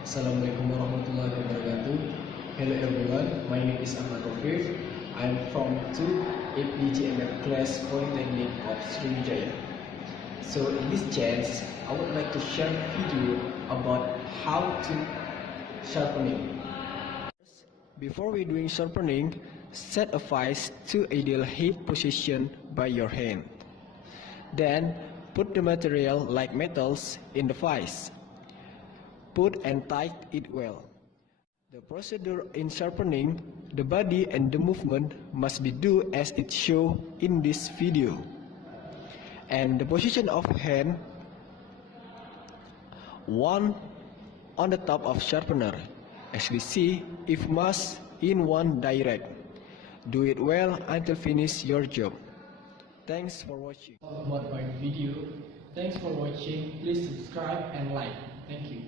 Assalamualaikum warahmatullahi wabarakatuh. Hello everyone, my name is Ahmad Rofif. I'm from 2 APGMF class Polytechnic of Sriwijaya. So in this chance, I would like to share a video about how to sharpening. Before we doing sharpening, set a vise to ideal heat position by your hand. Then put the material like metals in the vise. Put and tight it well. The procedure in sharpening, the body and the movement must be do as it shown in this video. And the position of hand, one on the top of sharpener, as we see if must in one direct. Do it well until finish your job. Thanks for watching. About my video. Thanks for watching. Please subscribe and like. Thank you.